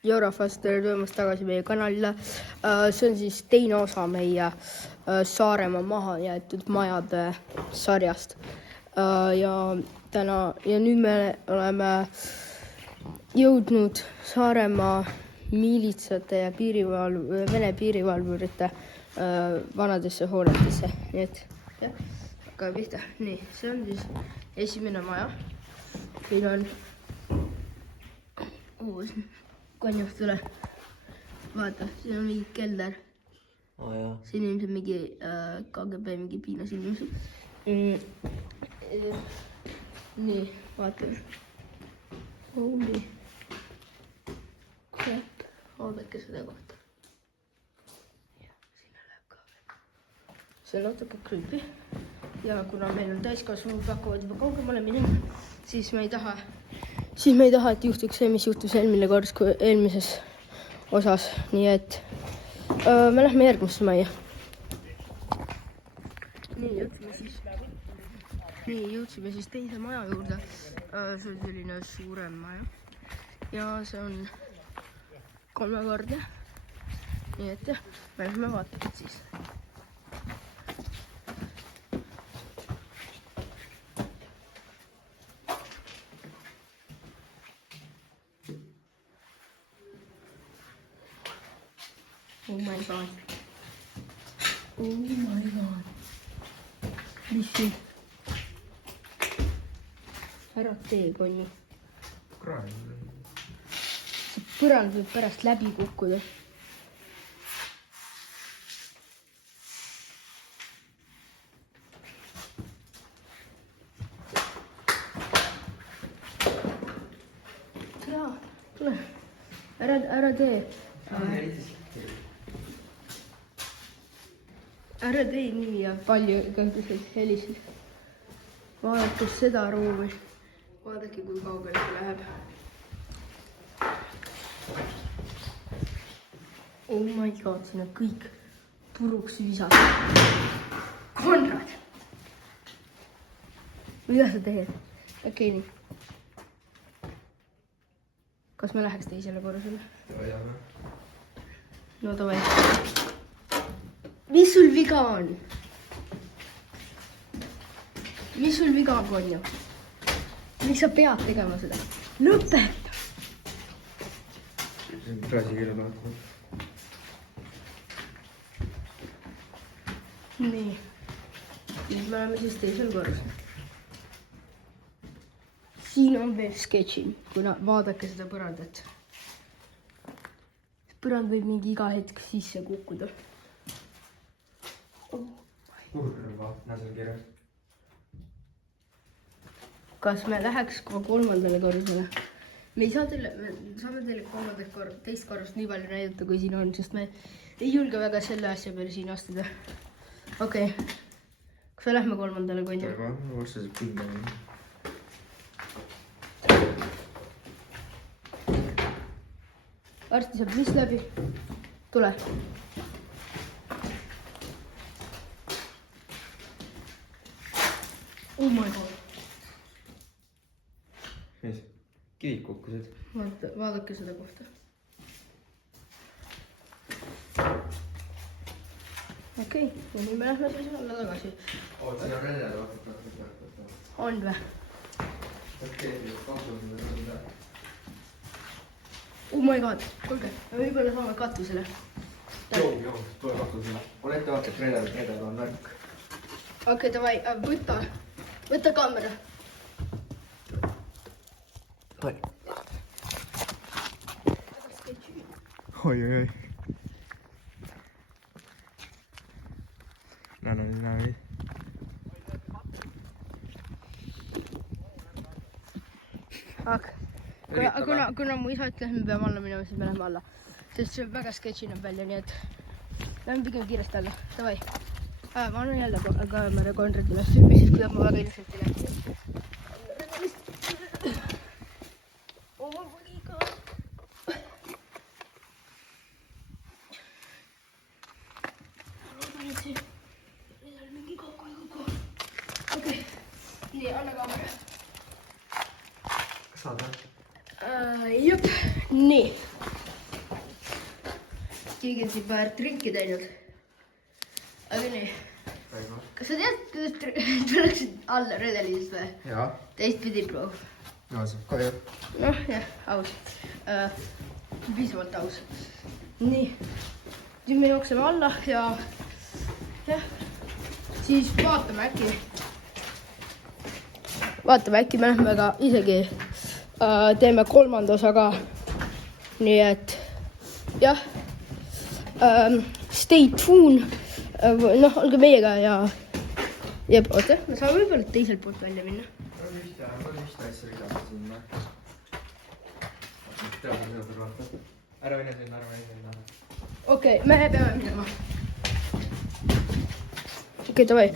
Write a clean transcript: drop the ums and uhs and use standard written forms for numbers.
Eurofast, tere tulemast tagasi meie kanalile. See on siis teine osa meie Saaremaa maha jäetud majade sarjast. Ja nüüd me oleme jõudnud Saaremaa miilitsate ja Vene piirivalvurite vanadesse hoonetesse. Nii et jah, hakkame pihta. Nii, see on siis esimene maja. Siin on konjuht üle. Vaata, siin on mingi kelder. Siin ilmselt mingi KGB, mingi piinas inimesed. Nii, vaatame. Holy crap. Oodake seda kohta. Sinna läheb ka veel. See on natuke creepy. Ja kuna meil on täiskasvanud hakkavad juba kaugemale minema, siis me ei taha, et juhtuks see, mis juhtus eelmises osas. Nii et me lähme järgmisse majja. Jõudsime siis teise maja juurde. See on selline suurem maja. Ja see on 3-kordne. Nii et jah, me lähme vaatame siis. Oh my god. Mis siin? Ära tee, konju. See põrand võib pärast läbi kukkuda. Jaa, tule. Ära tee. Ära tee nii ja palju kõhtuseid helisid. Vaadake seda ruumi. Vaadake, kui kaugele see läheb. Oh my god, siin on kõik puruks visad. Konrad! Mida sa teed? Okei, nii. Kas me läheks teisele korrusele? No davai. Mis sul viga on? Mis sul viga on, konju? Miks sa pead tegema seda? Lõpeta! See on braasikirja vaatama. Nii. Nüüd me oleme siis teisel korrusel. Siin on veel sketšim, kuna vaadake seda põrandat. Põrand võib mingi iga hetk sisse kukkuda. Kurva, näsel kirjas. Kas me läheks ka 3. korrusele? Me saame teile teist korrust nii palju näidata, kui siin on, sest me ei julge väga selle asja peale siin astuda. Okei. Kas me lähme 3. konju? Aga varsti see pinga on. Varsti saab vist läbi. Tule. Oh my god. Mis? Kivid kukkusid. Vaadake seda kohta. Okei, ja nüüd me lähme siis alla tagasi. Siin on redel, vaata. On või? Okei, katusele. Oh my god, kuulge, me võib-olla saame katusele. Joo, tule katusele. Ole ette vaata, et redel on värk. Okei, davai, võta kaamera. Oi. Näin. Kuna mu isa ütles, me peame alla minema, siis me läheme alla. Sest see väga sketši näeb välja, nii et lähme pigem kiiresti alla. Davai. Ma annan jälle kaamera Konradile, siis kuidas ma väga ilusasti lähen. Oh my god. Okei, nii, anna kaamera. Saad või? Jep, nii. keegi on siin paar trinki teinud. Aga nii. Kas sa tead, kuidas tuleksid alla redelisest või? Jaa. Teistpidi proov. No see koju. Noh, jah, aus. Piisavalt aus. Nii. Siis me jookseme alla ja jah, siis vaatame äkki me lähme ka isegi teeme 3. osa ka. Nii et jah, stay tuned. Noh, olge meiega ja oota, me saame võib-olla teiselt poolt välja minna. Vist asja ridada sinna. Ära mine sinna. Okei, me peame minema. Okei, davai.